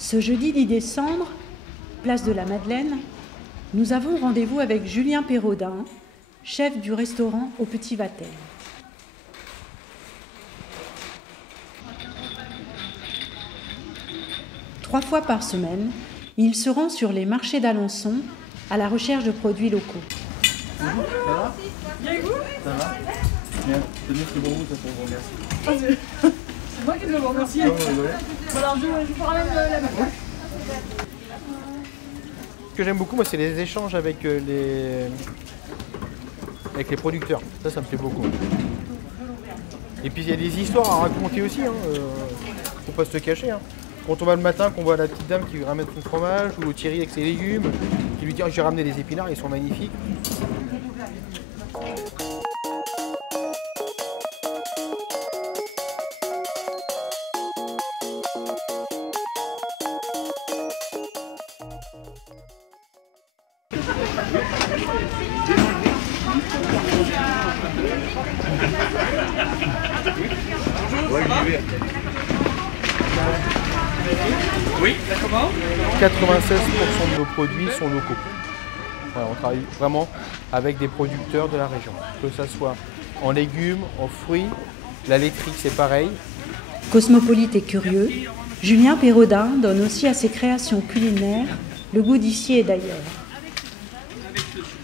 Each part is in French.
Ce jeudi 10 décembre, place de la Madeleine, nous avons rendez-vous avec Julien Pérodin, chef du restaurant au Petit Vatel. Trois fois par semaine, il se rend sur les marchés d'Alençon à la recherche de produits locaux. Ça va? Bien et vous? Ça va? Bien. C'est bien, c'est pour vous, ça pour vous remercier. C'est moi qui dois vous remercier. Non, vous rigolez? Alors je vous ramène la main. Ce que j'aime beaucoup, moi, c'est les échanges avec les producteurs. Ça me plaît beaucoup. Et puis il y a des histoires à raconter aussi, hein. Faut pas se le cacher. Hein. Quand on va le matin, qu'on voit la petite dame qui ramène son fromage, ou Thierry avec ses légumes, qui lui dit oh, j'ai ramené des épinards, ils sont magnifiques. Oui, comment 96% de nos produits sont locaux. Voilà, on travaille vraiment avec des producteurs de la région, que ce soit en légumes, en fruits, la laiterie c'est pareil. Cosmopolite et curieux, Julien Pérodin donne aussi à ses créations culinaires le goût d'ici et d'ailleurs.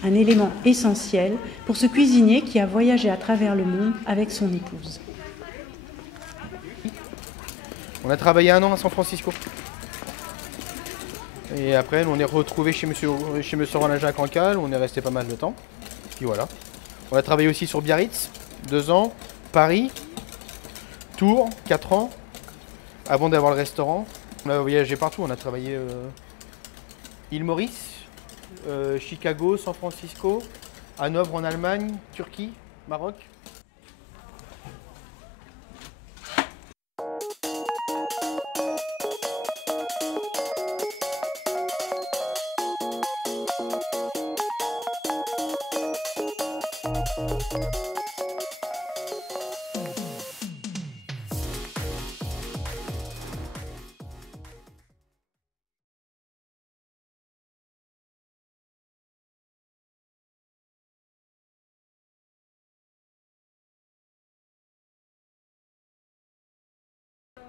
Un élément essentiel pour ce cuisinier qui a voyagé à travers le monde avec son épouse. On a travaillé 1 an à San Francisco. Et après, on est retrouvé chez monsieur Roland Jacques en Cale, on est resté pas mal de temps. Puis voilà. On a travaillé aussi sur Biarritz, 2 ans, Paris, Tours, 4 ans, avant d'avoir le restaurant. On a voyagé partout, on a travaillé île Maurice, Chicago, San Francisco, Hanovre en Allemagne, Turquie, Maroc.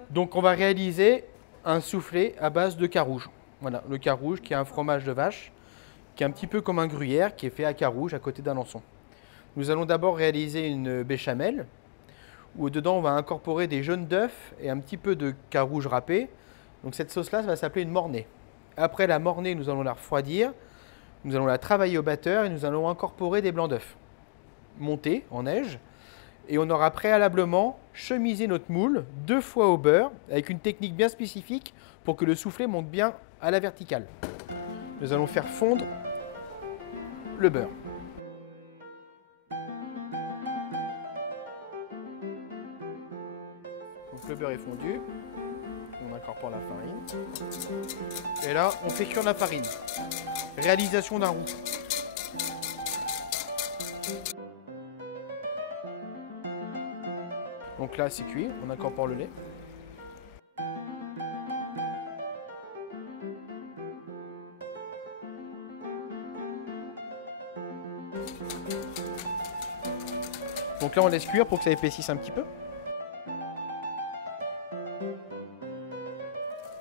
Donc on va réaliser un soufflé à base de Carouge. Voilà, le Carouge qui est un fromage de vache, qui est un petit peu comme un gruyère, qui est fait à Carouge, à côté d'Alençon. Nous allons d'abord réaliser une béchamel, où dedans on va incorporer des jaunes d'œufs et un petit peu de Carouge râpé. Donc cette sauce-là, ça va s'appeler une mornay. Après la mornay, nous allons la refroidir, nous allons la travailler au batteur et nous allons incorporer des blancs d'œufs montés en neige. Et on aura préalablement chemisé notre moule 2 fois au beurre avec une technique bien spécifique pour que le soufflé monte bien à la verticale. Nous allons faire fondre le beurre. Donc le beurre est fondu, on incorpore la farine. Et là, on fait cuire la farine. Réalisation d'un roux. Donc là, c'est cuit, on incorpore le lait. Donc là, on laisse cuire pour que ça épaississe un petit peu.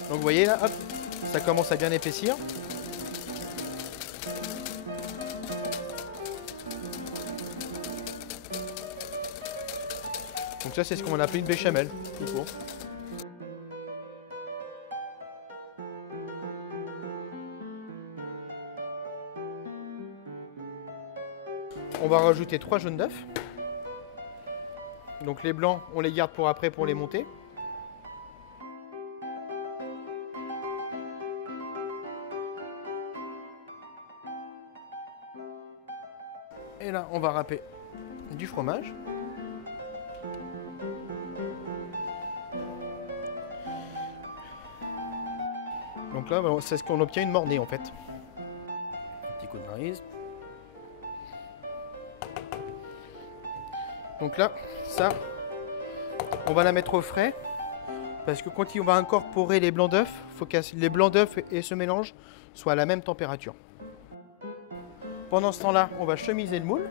Donc vous voyez là, hop, ça commence à bien épaissir. Donc ça, c'est ce qu'on appelle une béchamel. On va rajouter 3 jaunes d'œufs. Donc les blancs, on les garde pour après pour les monter. Et là, on va râper du fromage. Donc là, c'est ce qu'on obtient une mornay en fait. Un petit coup de maryse. Donc là, ça, on va la mettre au frais Parce que quand on va incorporer les blancs d'œufs, il faut que les blancs d'œufs et ce mélange soient à la même température. Pendant ce temps-là, on va chemiser le moule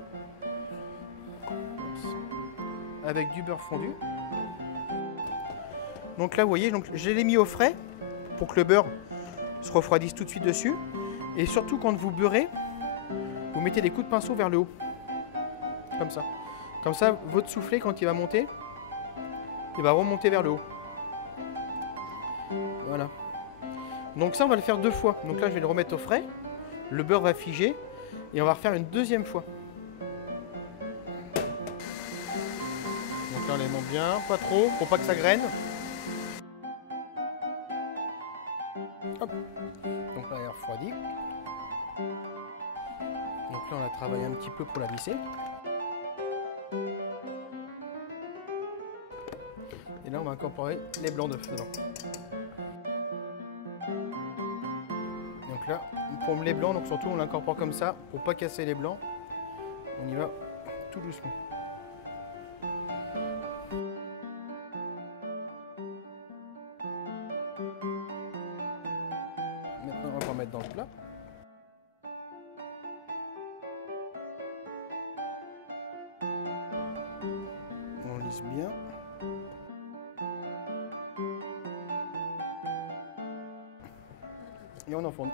avec du beurre fondu. Donc là, vous voyez, donc, je l'ai mis au frais pour que le beurre se refroidisse tout de suite dessus. Et surtout, quand vous beurrez, vous mettez des coups de pinceau vers le haut. Comme ça. Comme ça, votre soufflé, quand il va monter, il va remonter vers le haut. Voilà. Donc ça, on va le faire 2 fois. Donc là, je vais le remettre au frais. Le beurre va figer. Et on va refaire une 2e fois. Donc là, on les monte bien. Pas trop, pour pas que ça graine. Hop. Donc là, elle est refroidie. Donc là, on a travaillé un petit peu pour la lisser. Et là, on va incorporer les blancs d'œufs dedans. Donc là, pour les blancs, donc surtout, on l'incorpore comme ça, pour pas casser les blancs. On y va tout doucement. Maintenant, on va remettre dans le plat. On lisse bien. Et on enfourne.